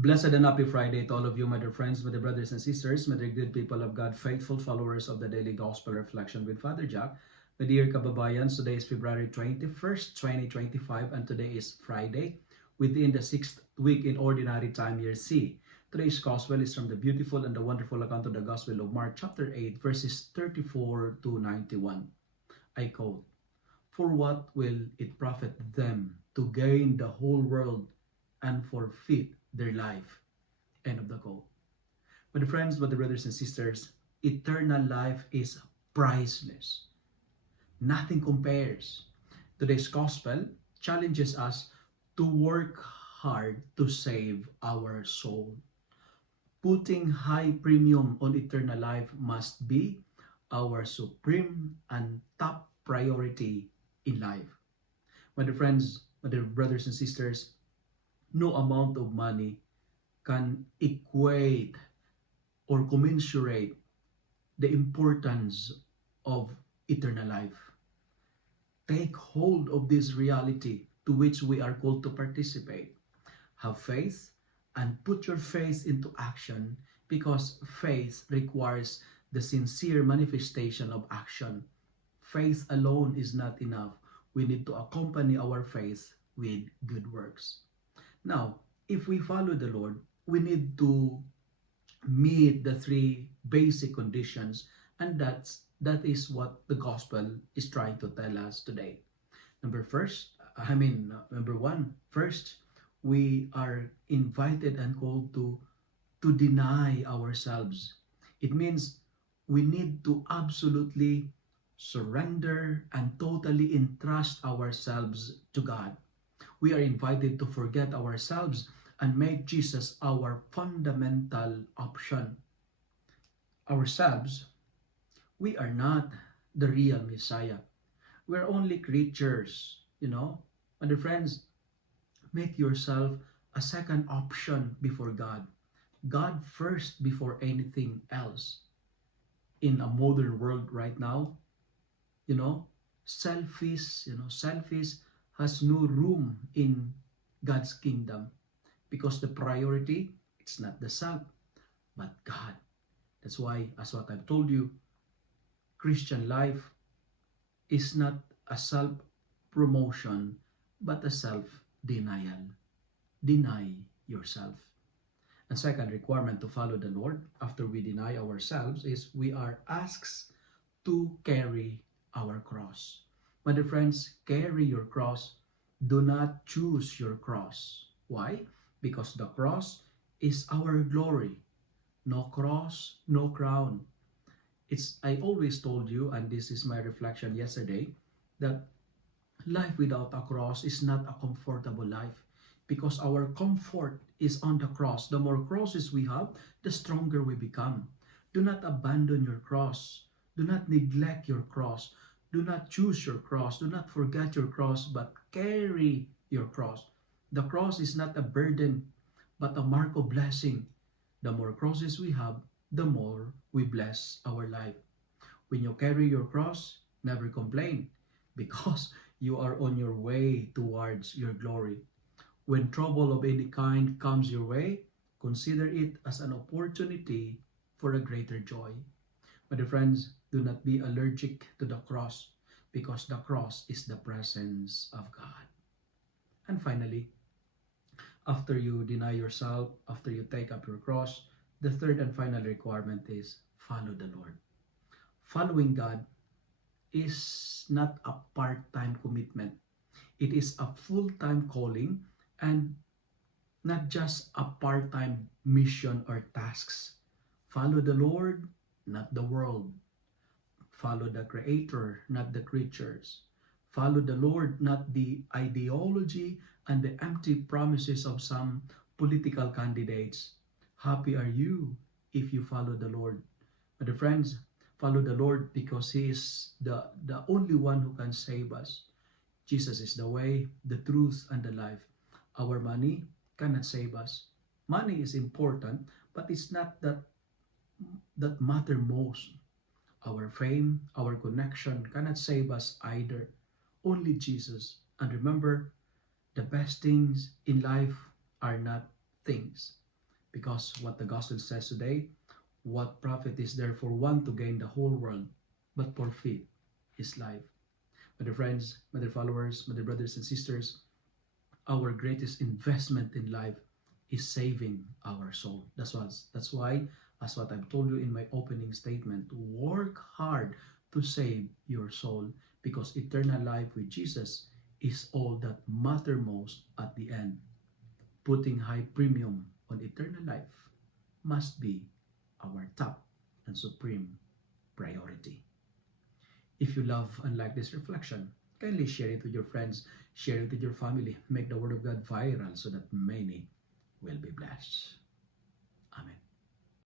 Blessed and happy Friday to all of you, my dear friends, my dear brothers and sisters, my dear good people of God, faithful followers of the Daily Gospel Reflection with Father Jack. My dear kababayans, today is February 21st, 2025, and today is Friday, within the 6th week in Ordinary Time, Year C. Today's Gospel is from the beautiful and the wonderful account of the Gospel of Mark, chapter 8, verses 34 to 91. I quote, "For what will it profit them to gain the whole world and forfeit their life?" End of the quote. But friends, but the brothers and sisters, eternal life is priceless. Nothing compares. Today's gospel challenges us to work hard to save our soul. Putting high premium on eternal life must be our supreme and top priority in life. My dear friends, my dear brothers and sisters, no amount of money can equate or commensurate the importance of eternal life. Take hold of this reality to which we are called to participate. Have faith and put your faith into action, because faith requires the sincere manifestation of action. Faith alone is not enough. We need to accompany our faith with good works. Now, if we follow the Lord, we need to meet the three basic conditions, and that is what the gospel is trying to tell us today. Number one, first, we are invited and called to deny ourselves. It means we need to absolutely surrender and totally entrust ourselves to God. We are invited to forget ourselves and make Jesus our fundamental option. Ourselves, we are not the real Messiah. We're only creatures. And the friends, make yourself a second option before God. God first before anything else. In a modern world right now, you know, selfish has no room in God's kingdom, because the priority, it's not the self but God. That's why, as what I've told you, Christian life is not a self promotion but a self denial. Deny yourself. And second requirement to follow the Lord after we deny ourselves is we are asked to carry our cross. My dear friends, carry your cross. Do not choose your cross. Why? Because the cross is our glory. No cross, no crown. I always told you, and this is my reflection yesterday, that life without a cross is not a comfortable life, because our comfort is on the cross. The more crosses we have, the stronger we become. Do not abandon your cross. Do not neglect your cross. Do not choose your cross. Do not forget your cross, but carry your cross. The cross is not a burden, but a mark of blessing. The more crosses we have, the more we bless our life. When you carry your cross, never complain, because you are on your way towards your glory. When trouble of any kind comes your way, consider it as an opportunity for a greater joy. My dear friends, do not be allergic to the cross, because the cross is the presence of God. And finally, after you deny yourself, after you take up your cross, the third and final requirement is follow the Lord. Following God is not a part-time commitment. It is a full-time calling, and not just a part-time mission or tasks. Follow the Lord, not the world. Follow the Creator, not the creatures. Follow the Lord, not the ideology and the empty promises of some political candidates. Happy are you if you follow the Lord. But the friends, follow the Lord because He is the only one who can save us. Jesus is the way, the truth, and the life. Our money cannot save us. Money is important, but it's not that matter most. Our fame, our connection cannot save us either. Only Jesus. And remember, the best things in life are not things. Because what the gospel says today, what profit is there for one to gain the whole world, but forfeit his life? My dear friends, my dear followers, my dear brothers and sisters, our greatest investment in life is saving our soul. That's why, as what I've told you in my opening statement, work hard to save your soul, because eternal life with Jesus is all that matter most at the end. Putting high premium on eternal life must be our top and supreme priority. If you love and like this reflection, kindly share it with your friends, share it with your family, make the Word of God viral so that many will be blessed.